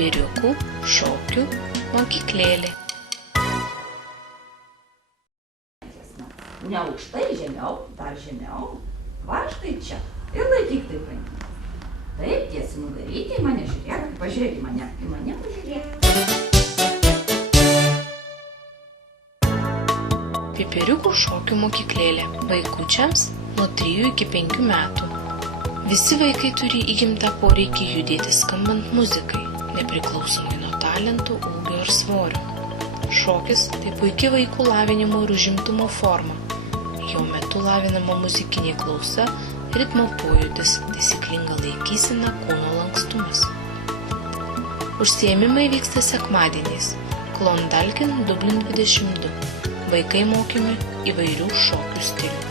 Pipiriukų šokių mokyklėlė. Ne aukštai, žemiau, dar žemiau. Va štai čia. Ir laikyk taip rankinę. Taip, tiesi nugaryti į mane, žiūrėk. Pažiūrėk į mane pažiūrėk. Pipiriukų šokių mokyklėlė. Vaikučiams nuo 3 iki 5 metų. Visi vaikai turi įgimtą poreikį judėti skambant muzikai, nepriklausomai nuo talentų, ūgio ir svorio. Šokis tai puikia vaikų lavinimo ir užimtumo forma. Jo metu lavinama muzikinė klausa, ritmo pojūtis, taisyklinga laikysena, kūno lankstumas. Užsiėmimai vyksta sekmadieniais. Klondalkin, Dublin 22. Vaikai mokomi įvairių šokių stilių.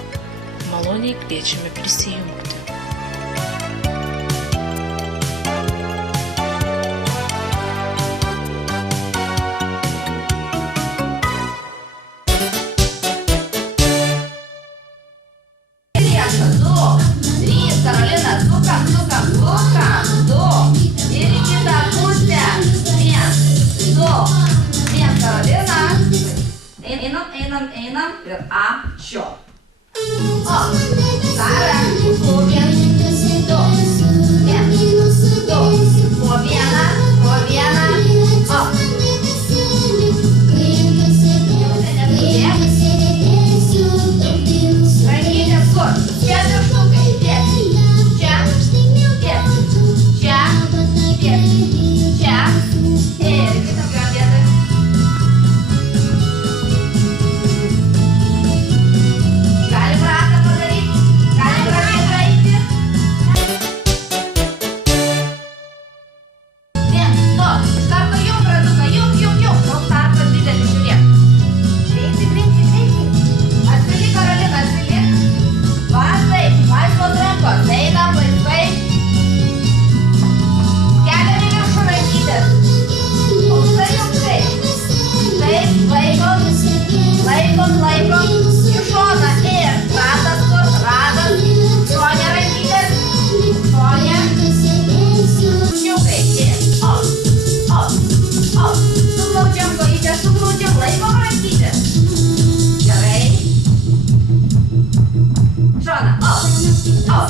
Maloniai kviečiame prisijungti. Karolina, sukam, du. Ir į kitą pusę. 1, 2. 1, Karolina. Einam. Ir ačiū. O, Sara. 1, 2. 1, 2. Po vieną. O. Rankinės kur? Pirštukai. Laikom. Į šoną ir ratas kur? Ratas. Šonė rankytės. Šonė. Šiukai. Ir op. Suglaudžiam kojytės, laikom rankytės. Gerai. Šoną. Op.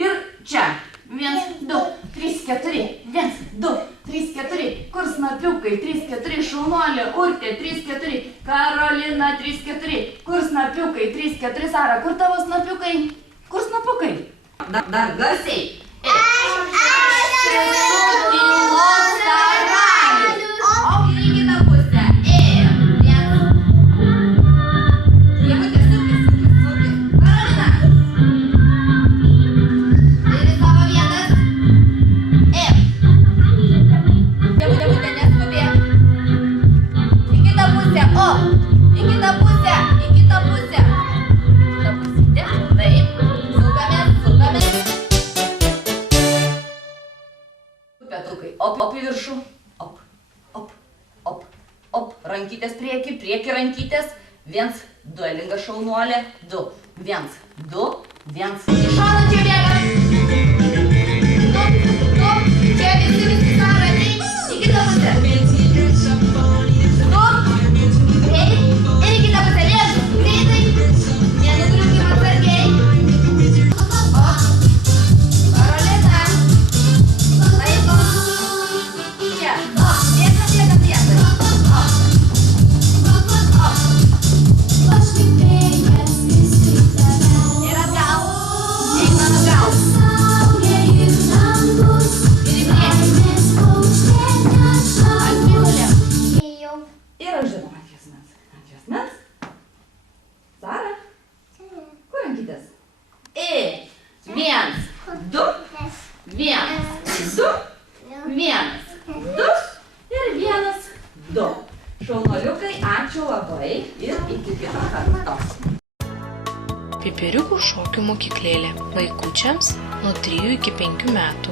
Ir čia. 1, 2, 3, 4. 1, 2, 3, 4. Kur snapiukai? 3, 4. Šaunuolė. Urtė. 3, 4. Karolina. 3, 4. Kur snapiukai? 3, 4. Sara. Kur tavo snapiukai? Kur snapukai? Dar garsiai. Aš esu tylos karalius. O į kitą pusę. Ir 1. Dievutė, sukis. Karolina. Ir į savo vietas. Ir. Dievutė, neskubėk. Į kitą pusę. O. Į kitą pusę. Taip. Sukamės. Petukai. Op į viršų. Op. Rankytės prieki rankytės. 1, duelinga šaunuolė. 2. 1, 2. 1. Į šoną čia bėga. 2. Čia visi Sara. Į kitą pusę. 2. Greit. Ir į kitą pusę. Greitai. Nenugriūkim atsargiai. Karolina. Laikom. Čia. Bėgam. Ir atgal. Einam atgal. Ir į priekį. Atgulėm. Ir aš žinau ant juosmens. Sara. Kur rankytės? 1, 2. 1, 2. 1, 2. Ir 1, 2. Šaunuoliukai, ačiū labai ir iki kito karto. Pipiriukų šokių mokyklėlė. Vaikučiams nuo 3 iki 5 metų.